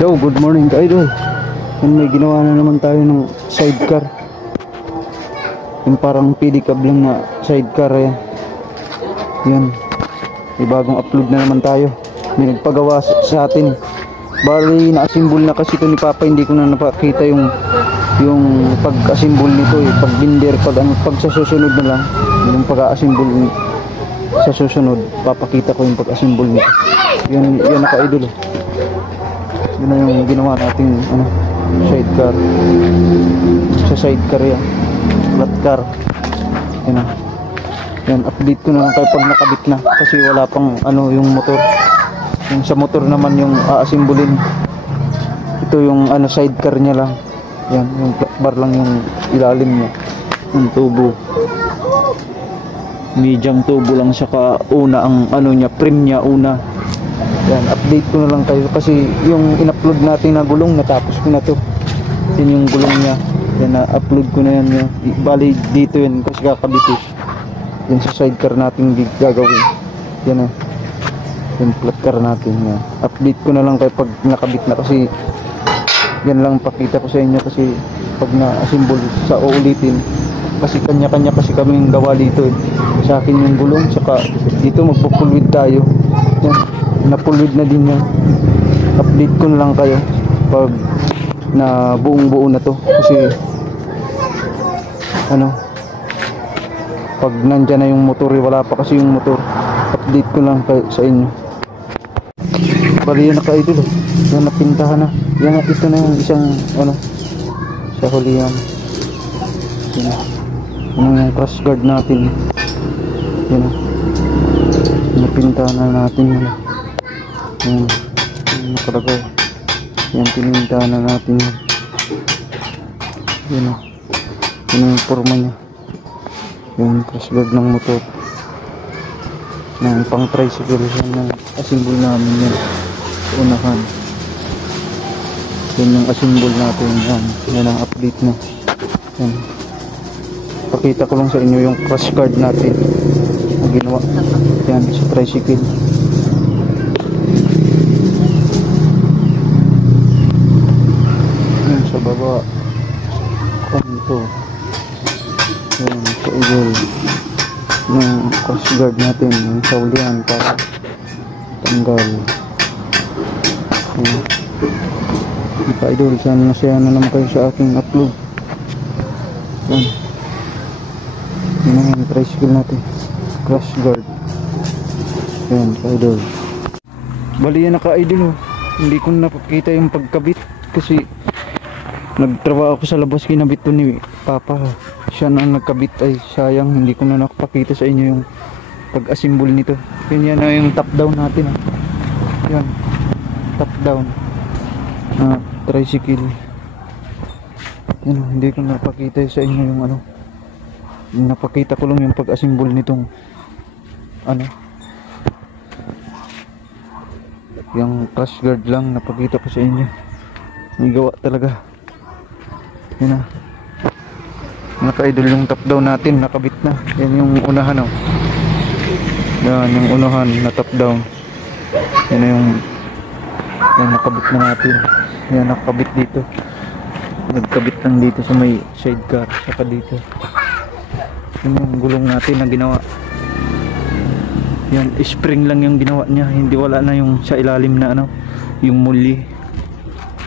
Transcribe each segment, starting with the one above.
Yo, good morning ka-idol. Yan, may ginawa na naman tayo ng sidecar. Yung parang pedicab lang na sidecar yan. Yan. May bagong upload na naman tayo. May nagpagawa sa atin. Bali, na-assemble na kasi ito ni Papa. Hindi ko na napakita yung pag-assemble nito eh. Pag binder, pag sa susunod na lang. Yung pag-assemble sa susunod, papakita ko yung pag-assemble nito. Yan naka-idol eh. Yun na yung ginawa nating sidecar. Sa sidecar yan, flat car. Yan, update ko na lang kayo pag nakabit na, kasi wala pang yung motor. Yung sa motor naman yung aasimbolin. Ito yung sidecar niya lang. Yan, yung flat bar lang yung ilalim niya. Yung tubo, medium tubo lang, saka una ang niya, prim niya una. Yan, update ko na lang kayo kasi yung in-upload natin na gulong, natapos ko na to. Yan yung gulong niya. Yan, na-upload ko na yan. Bali dito yan kasi kakabit eh. Yan sa sidecar natin gagawin. Yan o. Yung flat car natin. Yan. Update ko na lang kayo pag nakabit na, kasi yan lang pakita ko sa inyo, kasi pag na-assemble sa uulitin, kasi kanya-kanya kasi kaming gawa dito eh. Sa akin yung gulong, saka dito magpupulwid tayo. Yan, napulwid na din yan. Update ko na lang kayo pag na buong buo na to, kasi pag nandyan na yung motor eh, wala pa kasi yung motor. Update ko lang kayo sa inyo. Bali yan naka-idol eh. Yan, napintahan na. Yan, ito na yung isang sa huli yan. Yan yung crash guard natin. Yan, napintahan na natin yan. Yan nakalagay. Yan, pinintahan na natin yan. Yan yung forma nya. Yung crash guard ng motor, ng pang tricycle. Yan ang assemble namin yan. Unahan. Yan yung assemble natin. Yan ang update na. Yan. Pakita ko lang sa inyo yung crash guard natin na ginawa. Yan sa tricycle. Yan sa baba. Kanto. Yan sa idol. Yung crash guard natin, yung saulian para tanggal. Ka-idol, sana nasaya na naman kayo sa aking upload. Yan. Yan na yung tricycle natin, crash guard. Yan, ka-idol. Bali yan na, ka-idol. Hindi ko napakita yung pagkabit kasi nagtrabaho ako sa labas, kinabit to ni Papa. Siya na nagkabit. Ay sayang, hindi ko na nakapakita sa inyo yung pag-assemble nito. Yan na yung top down natin. Yan, top down tricycle. Yan, hindi ko napakita sa inyo yung napakita ko lang yung pag-assemble nitong yung crash guard lang napakita ko sa inyo. May gawa talaga. Yan na, naka-idol yung top down natin, nakabit na. Yan yung unahan yan yung unahan na top down. Yan na yung nakabit na natin. Yan, nakabit dito. Nagkabit lang dito sa may sidecar, saka dito. Yan yung gulong natin na ginawa. Yan, spring lang yung ginawa niya, hindi, wala na yung sa ilalim na yung muli.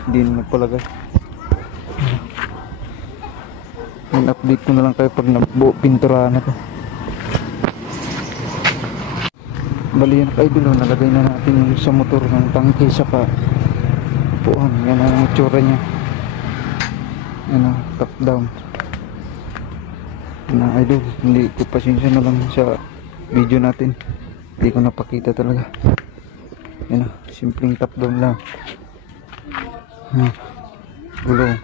Hindi na nagpalagay. Yan, update ko na lang kayo pag nabuo pintura na to. Bali yan, ka-idol, nalagay na natin yung sa motor ng tangke saka puan. Yan ang itsura nya. Yan ang top down. Yan ang idol, hindi ko, pasensya na lang sa video natin, hindi ko napakita talaga. Yan ang simpleng top down lang. Gulong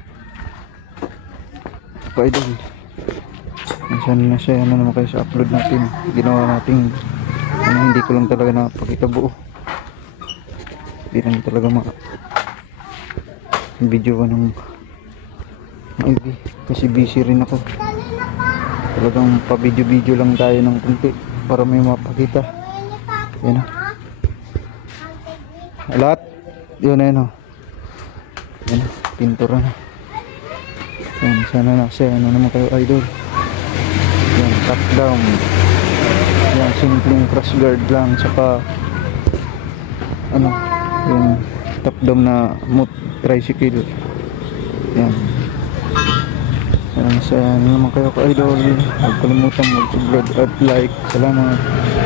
ka-idol. Sana nasaya na naman kayo sa upload natin. Ginawa natin hindi ko lang talaga napakita buo. Hindi lang talaga video ko ng maigi kasi busy rin ako. Talagang pa video lang tayo ng kunti para may mapakita. Yan na lahat, yun na yun Yan, pintura na. Yan, sana nasa ano naman kayo idol. Yan, top down. Yan, simpleng crash guard lang. Saka ano, yung top down na tricycle. Yan. Sana nasa ano naman kayo ka idol. Huwag kalimutan mag-subscribe at like. Salamat.